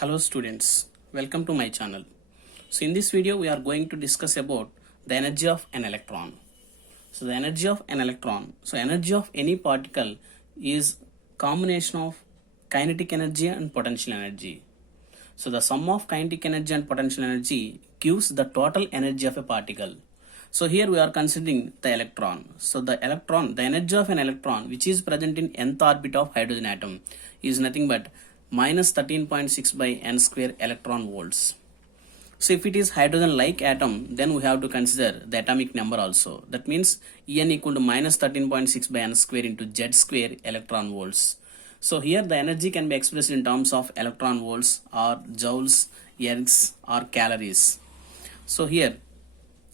Hello students, welcome to my channel. So in this video we are going to discuss about the energy of an electron. So the energy of an electron, so energy of any particle is combination of kinetic energy and potential energy. So the sum of kinetic energy and potential energy gives the total energy of a particle. So here we are considering the electron. So the energy of an electron which is present in nth orbit of hydrogen atom is nothing but minus 13.6 by n square electron volts. So if it is hydrogen like atom, then we have to consider the atomic number also. That means En equal to minus 13.6 by n square into z square electron volts. So here the energy can be expressed in terms of electron volts or joules, ergs or calories. So here,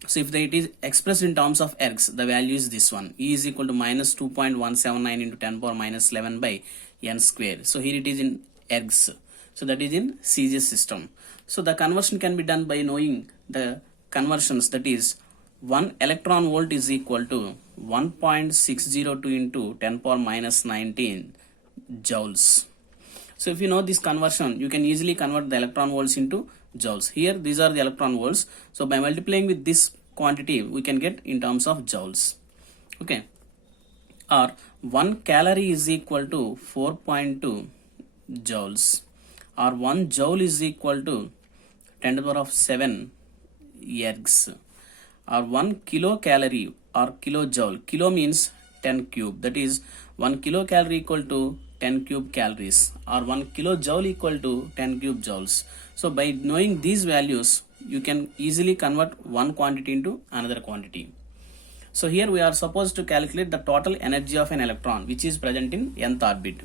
so if it is expressed in terms of ergs, the value is this one. E is equal to minus 2.179 into 10 power minus 11 by n square. So here it is in ergs. So that is in CGS system. So the conversion can be done by knowing the conversions, that is 1 electron volt is equal to 1.602 into 10 power minus 19 joules. So if you know this conversion, you can easily convert the electron volts into joules. Here these are the electron volts. So by multiplying with this quantity, we can get in terms of joules. Okay. Or 1 calorie is equal to 4.2 joules, or 1 joule is equal to 10 to the power of 7 ergs, or 1 kilocalorie or kilojoule. Kilo means 10 cube, that is 1 kilocalorie equal to 10 cube calories, or 1 kilojoule equal to 10 cube joules. So by knowing these values, you can easily convert one quantity into another quantity. So here we are supposed to calculate the total energy of an electron which is present in nth orbit.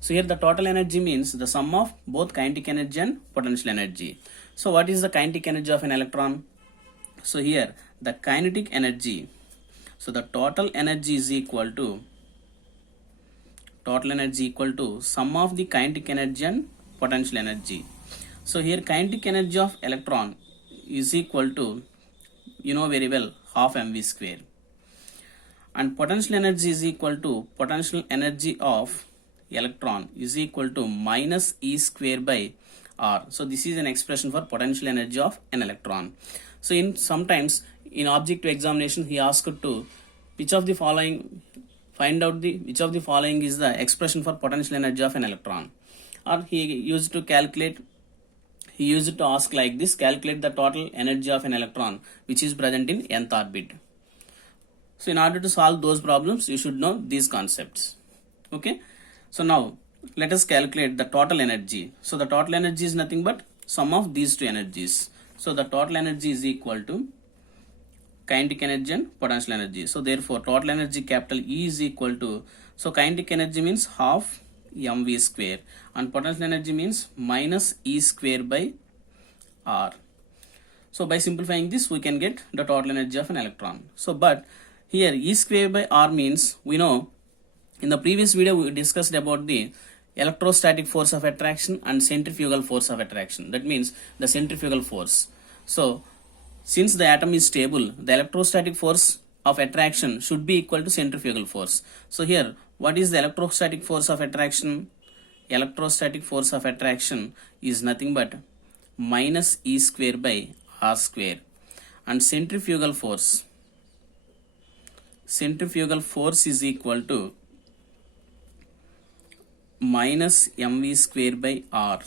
So here the total energy means the sum of both kinetic energy and potential energy. So what is the kinetic energy of an electron? So here the kinetic energy, so the total energy is equal to sum of the kinetic energy and potential energy. So here kinetic energy of electron is equal to, you know very well, half mv square, and potential energy is equal to potential energy of electron is equal to minus E square by R. So this is an expression for potential energy of an electron. So sometimes in objective examination he asked to which of the following is the expression for potential energy of an electron, or he used to ask like this: calculate the total energy of an electron which is present in nth orbit. So in order to solve those problems, you should know these concepts. Okay. So now let us calculate the total energy. So the total energy is nothing but sum of these two energies. So the total energy is equal to kinetic energy and potential energy. So therefore total energy capital E is equal to, so kinetic energy means half mv square and potential energy means minus E square by R. So by simplifying this, we can get the total energy of an electron. So but here E square by R means, we know in the previous video we discussed about the electrostatic force of attraction and centrifugal force of attraction. That means the centrifugal force. So since the atom is stable, the electrostatic force of attraction should be equal to centrifugal force. So here what is the electrostatic force of attraction? Electrostatic force of attraction is nothing but minus E square by R square, and centrifugal force is equal to minus mv square by R.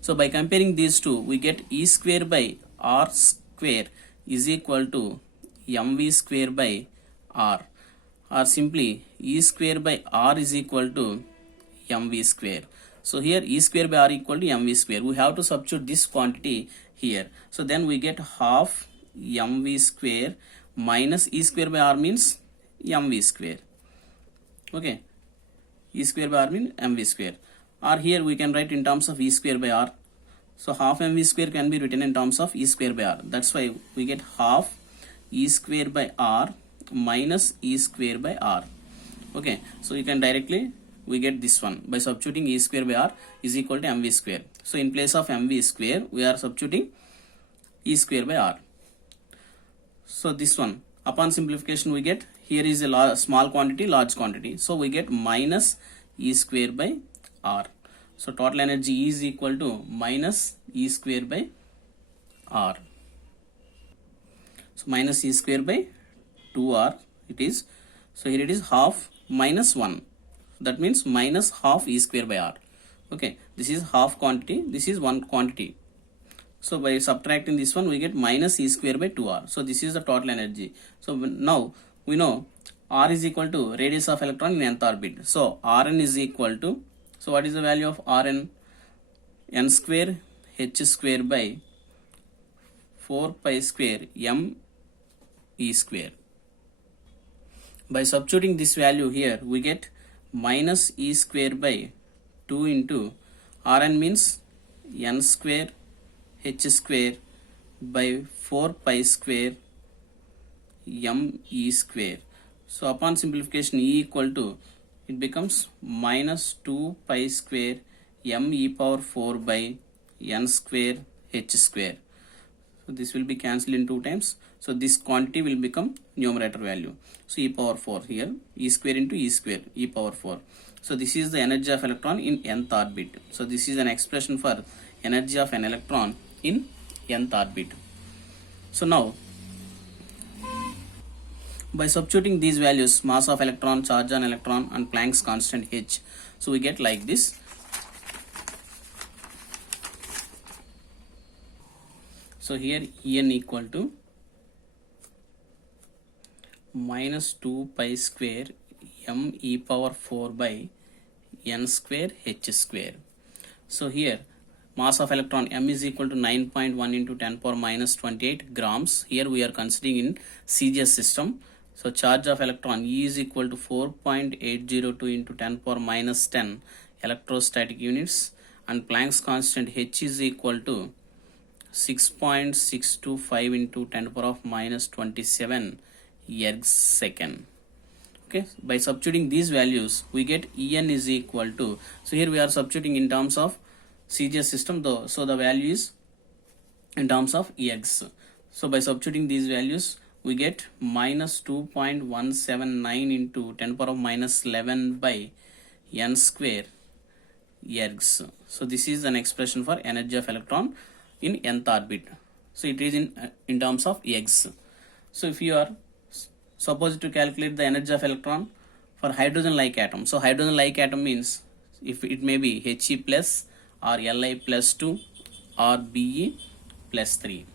So by comparing these two, we get E square by R square is equal to mv square by R, or simply E square by R is equal to mv square. So here E square by R equal to mv square. We have to substitute this quantity here. So then we get half mv square minus E square by R means mv square. Okay. E square by R means mv square, or here we can write in terms of E square by R. So half mv square can be written in terms of E square by R. That's why we get half E square by R minus E square by R. Okay, so you can directly, we get this one by substituting E square by R is equal to mv square. So in place of mv square, we are substituting E square by R. So this one, upon simplification, we get, here is a small quantity, large quantity. So we get minus E square by R. So total energy E is equal to minus E square by R. So minus E square by 2R it is. So here it is half minus 1. That means minus half E square by R. Okay, this is half quantity, this is one quantity. So by subtracting this one, we get minus E square by 2R. So this is the total energy. So now we know R is equal to radius of electron in nth orbit. So Rn is equal to, so what is the value of Rn? N square h square by 4 pi square m E square. By substituting this value here, we get minus E square by 2 into Rn means N square h square by 4 pi square m E square. So upon simplification, E equal to, it becomes minus 2 pi square m e power 4 by n square h square. So this will be cancelled in 2 times. So this quantity will become numerator value. So e power 4 here, E square into E square, e power 4. So this is the energy of electron in nth orbit. So this is an expression for energy of an electron in nth orbit. So now, by substituting these values, mass of electron, charge on electron and Planck's constant h, so we get like this. So here En equal to minus 2 pi square m e power 4 by n square h square. So here mass of electron m is equal to 9.1 into 10 power minus 28 grams. Here we are considering in CGS system. So charge of electron E is equal to 4.802 into 10 power minus 10 electrostatic units, and Planck's constant h is equal to 6.625 into 10 power of minus 27 erg second. Okay, by substituting these values, we get En is equal to, so here we are substituting in terms of CGS system though, so the value is in terms of ergs. So by substituting these values, we get minus 2.179 into 10 power of minus 11 by n square ergs. So this is an expression for energy of electron in nth orbit. So it is in terms of ergs. So if you are supposed to calculate the energy of electron for hydrogen like atom, so hydrogen like atom means if it may be He plus or Li plus 2 or Be plus 3.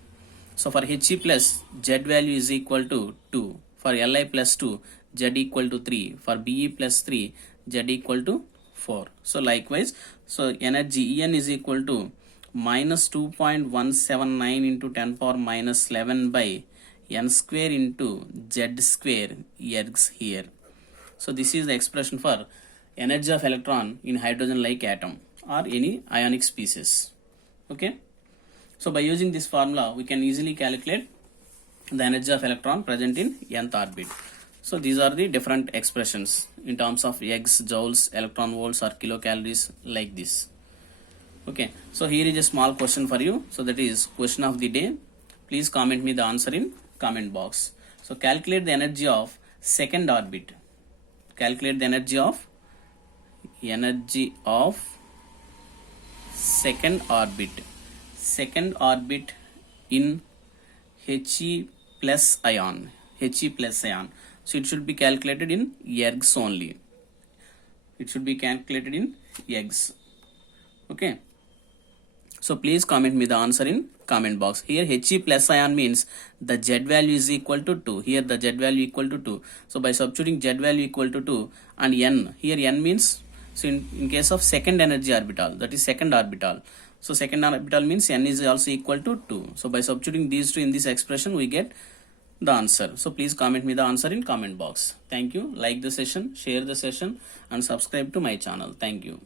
So for He plus, Z value is equal to 2. For Li plus 2, Z equal to 3. For Be plus 3, Z equal to 4. So likewise, so energy En is equal to minus 2.179 into 10 power minus 11 by n square into Z square ergs here. So this is the expression for energy of electron in hydrogen like atom or any ionic species. Okay. So by using this formula, we can easily calculate the energy of electron present in nth orbit. So these are the different expressions in terms of ergs, joules, electron volts or kilocalories like this. Okay, so here is a small question for you. So that is question of the day. Please comment me the answer in comment box. So calculate the energy of second orbit. Calculate the energy of second orbit. Second orbit in He plus ion. He plus ion. So it should be calculated in ergs only. It should be calculated in ergs. Okay. So please comment me the answer in comment box. Here He plus ion means the Z value is equal to 2. Here the Z value equal to 2. So by substituting Z value equal to 2 and N, here N means, so in case of second energy orbital, that is second orbital. So second orbital means N is also equal to 2. So by substituting these two in this expression, we get the answer. So please comment me the answer in comment box. Thank you. Like the session, share the session and subscribe to my channel. Thank you.